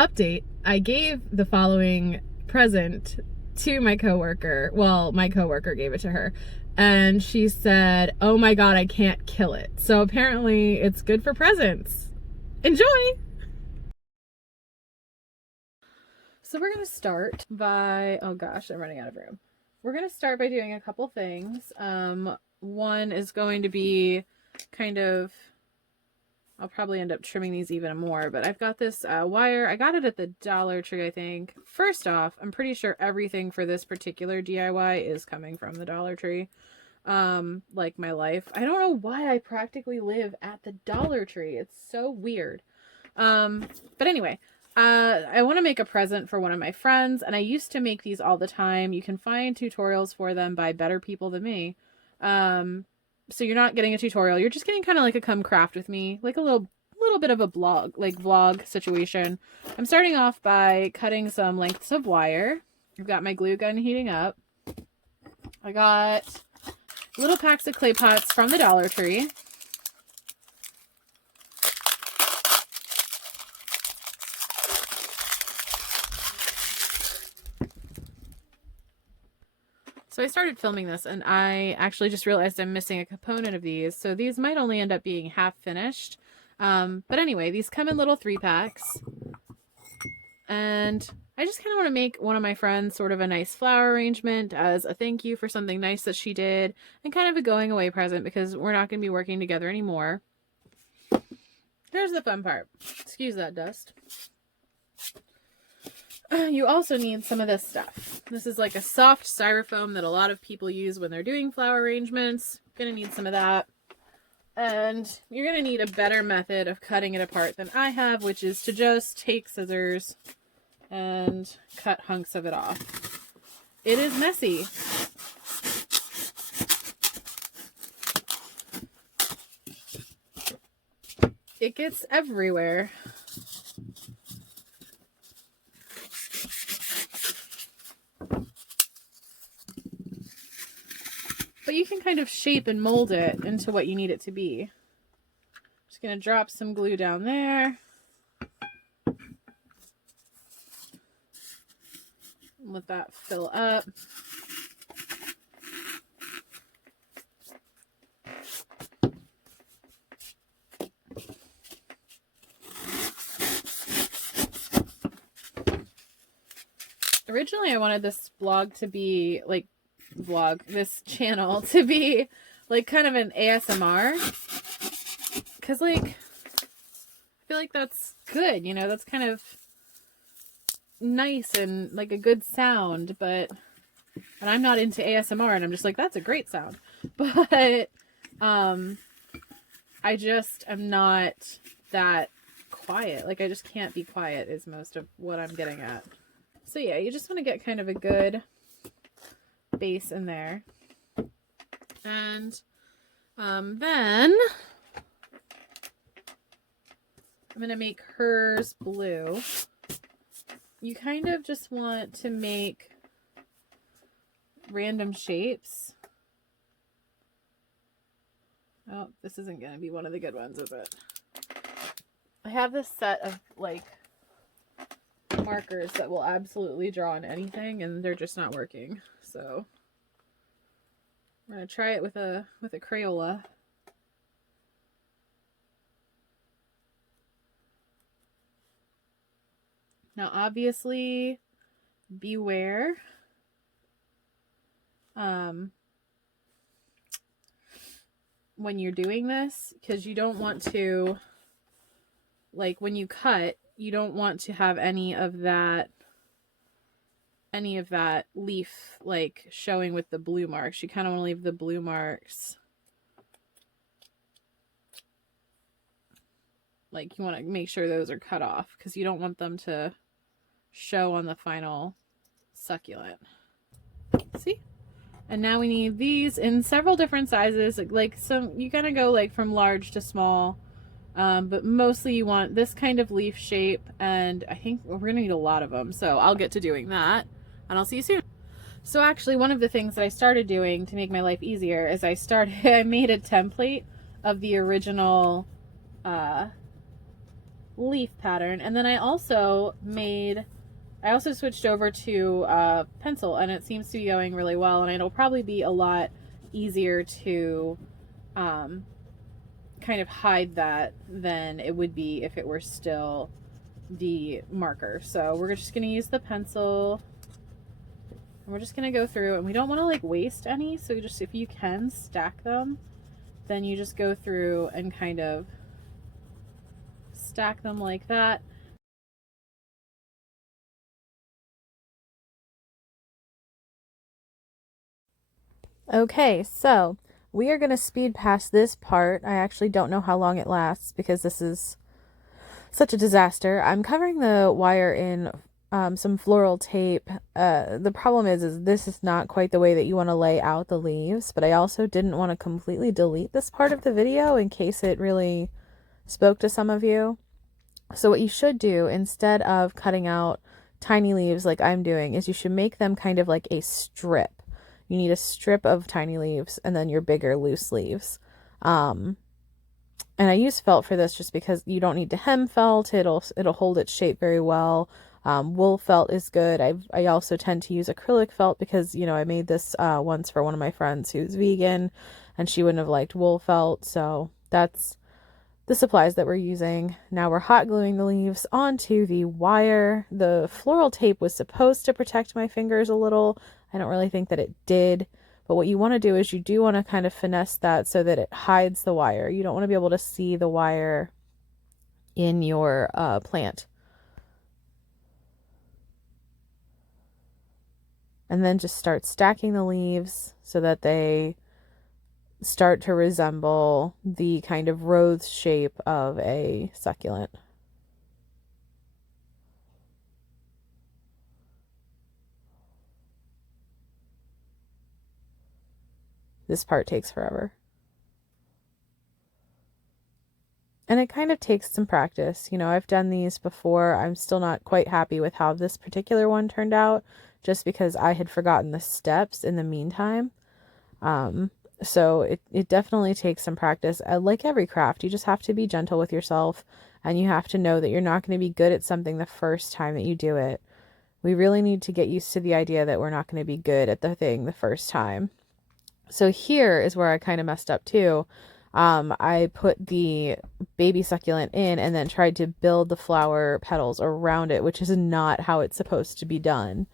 update, I gave the following present to my coworker. Well, my coworker gave it to her. And she said, "Oh my God, I can't kill it." So apparently it's good for presents. Enjoy! So we're going to start by, oh gosh, I'm running out of room. We're going to start by doing a couple things. One is going to be kind of, I'll probably end up trimming these even more, but I've got this wire. I got it at the Dollar Tree, I think. First off, I'm pretty sure everything for this particular DIY is coming from the Dollar Tree. Like my life. I don't know why I practically live at the Dollar Tree. It's so weird. But anyway, I want to make a present for one of my friends, and I used to make these all the time. You can find tutorials for them by better people than me. So you're not getting a tutorial. You're just getting kind of like a come craft with me, like a little bit of a vlog situation. I'm starting off by cutting some lengths of wire. I've got my glue gun heating up. I got little packs of clay pots from the Dollar Tree. So I started filming this and I actually just realized I'm missing a component of these. So these might only end up being half finished. But anyway, these come in little 3-packs. And I just kind of want to make one of my friends sort of a nice flower arrangement as a thank you for something nice that she did. And kind of a going away present because we're not going to be working together anymore. Here's the fun part. Excuse that dust. You also need some of this stuff. This is like a soft styrofoam that a lot of people use when they're doing flower arrangements. Gonna need some of that. And you're gonna need a better method of cutting it apart than I have, which is to just take scissors and cut hunks of it off. It is messy. It gets everywhere. But you can kind of shape and mold it into what you need it to be. Just going to drop some glue down there. Let that fill up. Originally, I wanted this blog to be like, this channel to be like kind of an ASMR, because like I feel like that's good, you know, that's kind of nice and like a good sound, but and I'm not into ASMR and I'm just like, that's a great sound, but I just am not that quiet. Like I just can't be quiet is most of what I'm getting at. So yeah, you just want to get kind of a good base in there. And then I'm going to make hers blue. You kind of just want to make random shapes. Oh, this isn't going to be one of the good ones, is it? I have this set of like markers that will absolutely draw on anything and they're just not working. So we're going to try it with a Crayola. Now obviously beware when you're doing this, because you don't want to, like when you cut, you don't want to have any of that leaf like showing with the blue marks. You kind of want to leave the blue marks, like you want to make sure those are cut off because you don't want them to show on the final succulent. See? And now we need these in several different sizes. Like some, you gotta go like from large to small. But mostly you want this kind of leaf shape, and I think we're gonna need a lot of them. So I'll get to doing that, and I'll see you soon. So actually, one of the things that I started doing to make my life easier is I made a template of the original leaf pattern. And then I also switched over to pencil, and it seems to be going really well, and it'll probably be a lot easier to kind of hide that than it would be if it were still the marker. So we're just going to use the pencil, and we're just going to go through, and we don't want to like waste any, so just if you can stack them, then you just go through and kind of stack them like that. Okay, so we are going to speed past this part. I actually don't know how long it lasts because this is such a disaster. I'm covering the wire in some floral tape. The problem is this is not quite the way that you want to lay out the leaves, but I also didn't want to completely delete this part of the video in case it really spoke to some of you. So what you should do, instead of cutting out tiny leaves like I'm doing, is you should make them kind of like a strip. You need a strip of tiny leaves and then your bigger loose leaves. And I use felt for this just because you don't need to hem felt. It'll hold its shape very well. Wool felt is good. I also tend to use acrylic felt because, you know, I made this once for one of my friends who's vegan and she wouldn't have liked wool felt. So that's the supplies that we're using. Now we're hot gluing the leaves onto the wire. The floral tape was supposed to protect my fingers a little. I don't really think that it did. But what you want to do is you do want to kind of finesse that so that it hides the wire. You don't want to be able to see the wire in your plant. And then just start stacking the leaves so that they start to resemble the kind of rose shape of a succulent. This part takes forever. And it kind of takes some practice. You know, I've done these before. I'm still not quite happy with how this particular one turned out, just because I had forgotten the steps in the meantime. So it definitely takes some practice. Like every craft, you just have to be gentle with yourself, and you have to know that you're not going to be good at something the first time that you do it. We really need to get used to the idea that we're not going to be good at the thing the first time. So here is where I kind of messed up too. I put the baby succulent in and then tried to build the flower petals around it, which is not how it's supposed to be done.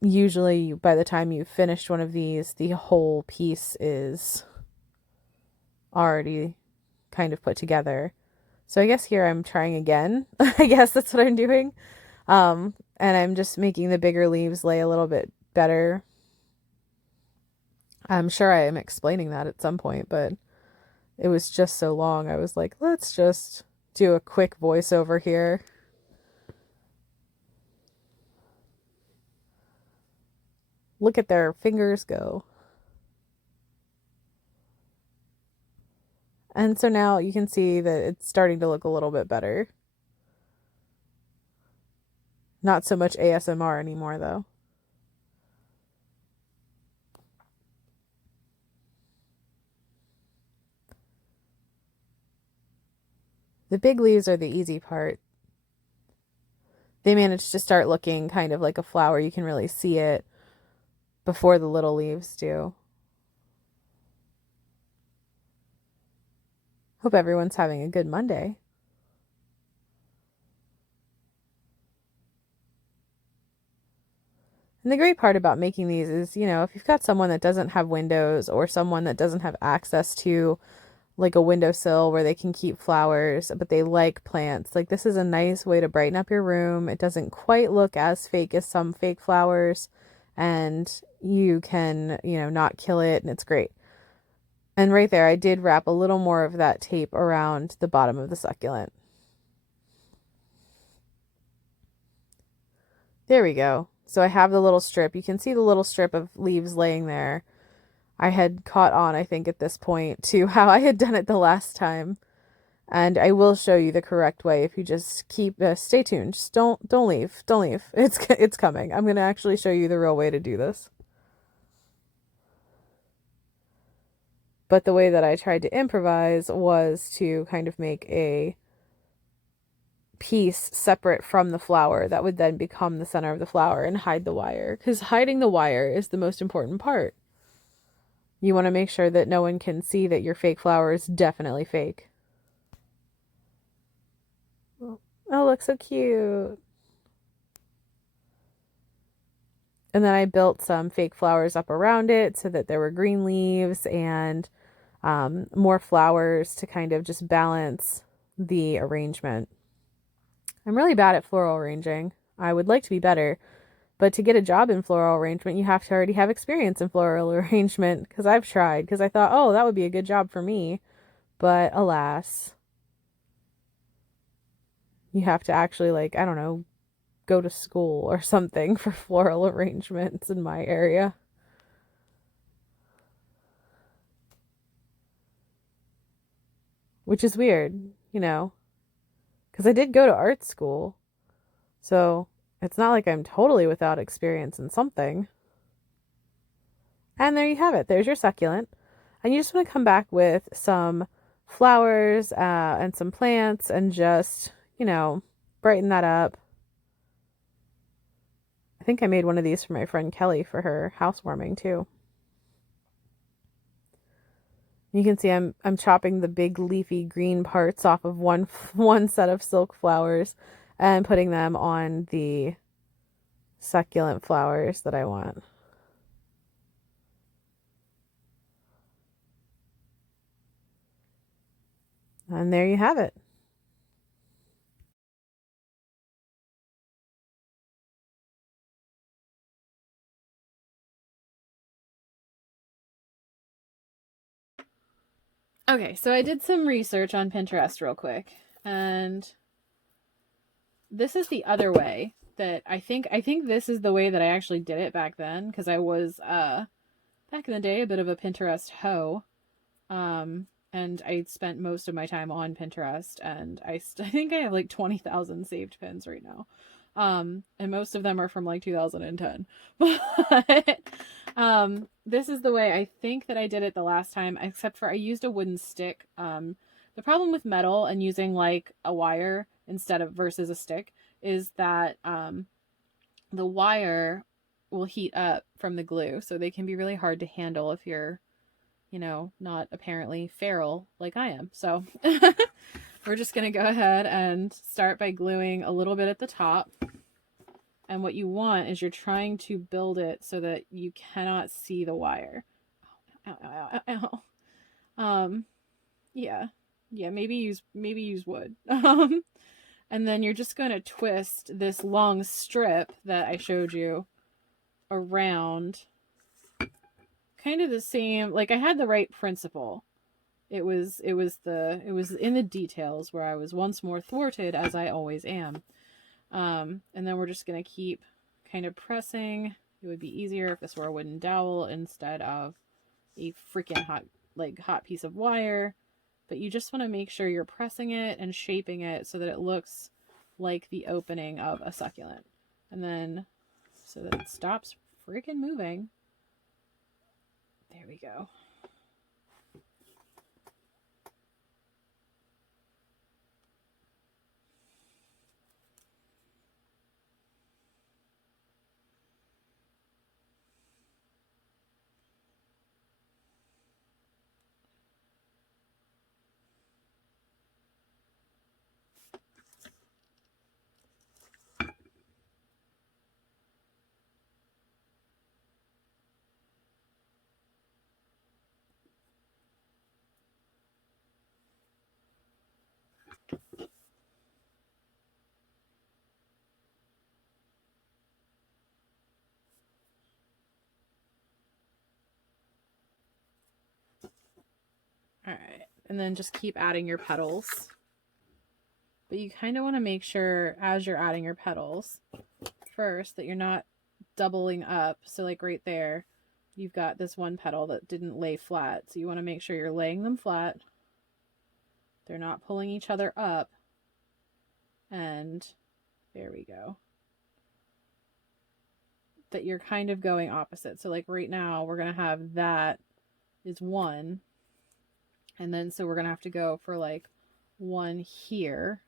Usually by the time you've finished one of these, the whole piece is already kind of put together. So I guess here I'm trying again. I guess that's what I'm doing. And I'm just making the bigger leaves lay a little bit better. I'm sure I am explaining that at some point, but it was just so long. I was like, let's just do a quick voiceover here. Look at their fingers go. And so now you can see that it's starting to look a little bit better. Not so much ASMR anymore, though. The big leaves are the easy part. They managed to start looking kind of like a flower. You can really see it before the little leaves do. Hope everyone's having a good Monday. And the great part about making these is, you know, if you've got someone that doesn't have windows or someone that doesn't have access to like a windowsill where they can keep flowers, but they like plants, like this is a nice way to brighten up your room. It doesn't quite look as fake as some fake flowers, and you can, you know, not kill it, and it's great. And right there, I did wrap a little more of that tape around the bottom of the succulent. There we go. So I have the little strip. You can see the little strip of leaves laying there. I had caught on, I think, at this point to how I had done it the last time. And I will show you the correct way if you just keep stay tuned. Just don't leave. Don't leave. It's coming. I'm going to actually show you the real way to do this. But the way that I tried to improvise was to kind of make a piece separate from the flower that would then become the center of the flower and hide the wire, because hiding the wire is the most important part. You want to make sure that no one can see that your fake flower is definitely fake. Oh, looks so cute. And then I built some fake flowers up around it so that there were green leaves and more flowers to kind of just balance the arrangement. I'm really bad at floral arranging. I would like to be better, but to get a job in floral arrangement, you have to already have experience in floral arrangement, because I've tried, because I thought, oh, that would be a good job for me. But alas, you have to actually, like, I don't know, go to school or something for floral arrangements in my area. Which is weird, because I did go to art school. So it's not like I'm totally without experience in something. And there you have it. There's your succulent. And you just want to come back with some flowers and some plants and just, brighten that up. I think I made one of these for my friend Kelly for her housewarming too. You can see I'm chopping the big leafy green parts off of one set of silk flowers and putting them on the succulent flowers that I want. And there you have it. Okay, so I did some research on Pinterest real quick, and this is the other way that I think this is the way that I actually did it back then, because I was back in the day a bit of a Pinterest hoe. And I spent most of my time on Pinterest, and I think I have like 20,000 saved pins right now. And most of them are from like 2010. But this is the way I think that I did it the last time, except for I used a wooden stick. The problem with metal and using like a wire instead of versus a stick is that the wire will heat up from the glue, so they can be really hard to handle if you're not apparently feral like I am. So we're just going to go ahead and start by gluing a little bit at the top. And what you want is you're trying to build it so that you cannot see the wire. Ow, ow, ow, ow. Yeah, maybe use wood. And then you're just going to twist this long strip that I showed you around. Kind of the same, like I had the right principle. It was in the details where I was once more thwarted, as I always am. And then we're just gonna keep kind of pressing. It would be easier if this were a wooden dowel instead of a freaking hot piece of wire. But you just want to make sure you're pressing it and shaping it so that it looks like the opening of a succulent. And then so that it stops freaking moving. There we go. All right, and then just keep adding your petals. But you kind of want to make sure as you're adding your petals first that you're not doubling up. So like right there, you've got this one petal that didn't lay flat. So you want to make sure you're laying them flat. They're not pulling each other up. And there we go. That you're kind of going opposite. So like right now, we're going to have that is one. And then so we're going to have to go for like one here.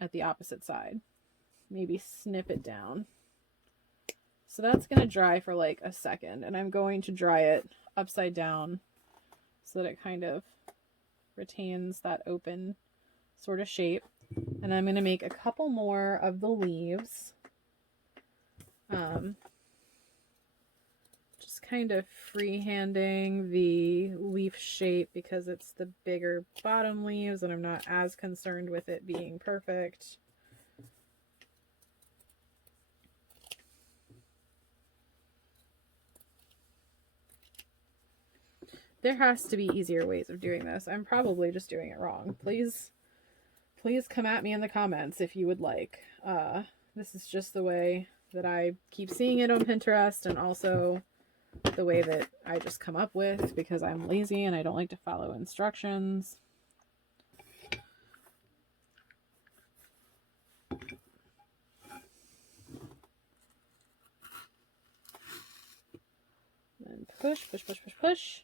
at the opposite side. Maybe snip it down. So that's going to dry for like a second, and I'm going to dry it upside down so that it kind of retains that open sort of shape. And I'm going to make a couple more of the leaves. Just kind of freehanding the leaf shape because it's the bigger bottom leaves and I'm not as concerned with it being perfect. There has to be easier ways of doing this. I'm probably just doing it wrong. Please come at me in the comments if you would like. This is just the way that I keep seeing it on Pinterest, and also the way that I just come up with because I'm lazy and I don't like to follow instructions. Then push, push, push, push, push.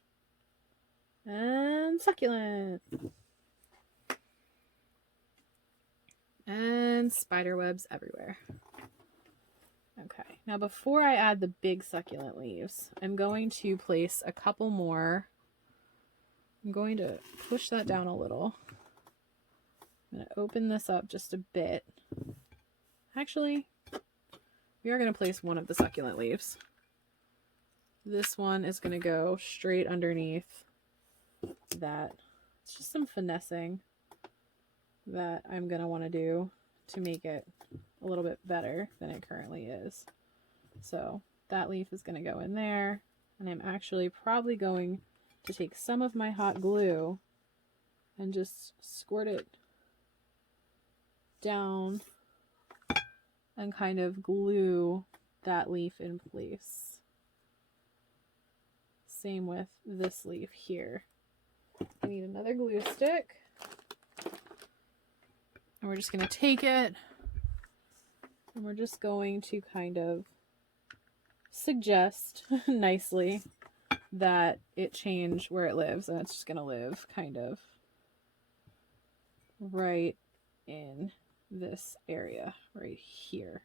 And succulent. And spider webs everywhere. Okay, now before I add the big succulent leaves, I'm going to place a couple more. I'm going to push that down a little. I'm going to open this up just a bit. Actually, we are going to place one of the succulent leaves. This one is going to go straight underneath that. It's just some finessing that I'm going to want to do to make it a little bit better than it currently is. So that leaf is going to go in there, and I'm actually probably going to take some of my hot glue and just squirt it down and kind of glue that leaf in place. Same with this leaf here. I need another glue stick. And we're just going to take it and we're just going to kind of suggest nicely that it change where it lives, and it's just going to live kind of right in this area right here.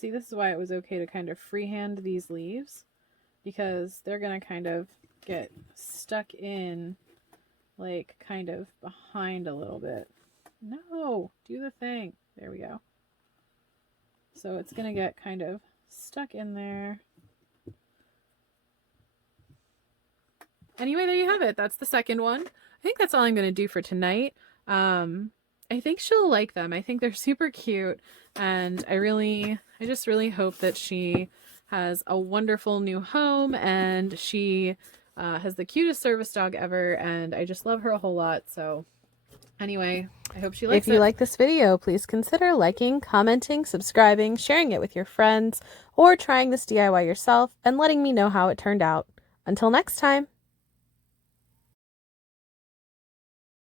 See, this is why it was okay to kind of freehand these leaves, because they're going to kind of get stuck in, like, kind of behind a little bit. No, do the thing. There we go. So it's going to get kind of stuck in there. Anyway, there you have it. That's the second one. I think that's all I'm going to do for tonight. I think she'll like them. I think they're super cute, and I just really hope that she has a wonderful new home, and she has the cutest service dog ever, and I just love her a whole lot. So anyway, I hope she likes it. If you like this video, please consider liking, commenting, subscribing, sharing it with your friends, or trying this DIY yourself and letting me know how it turned out. Until next time.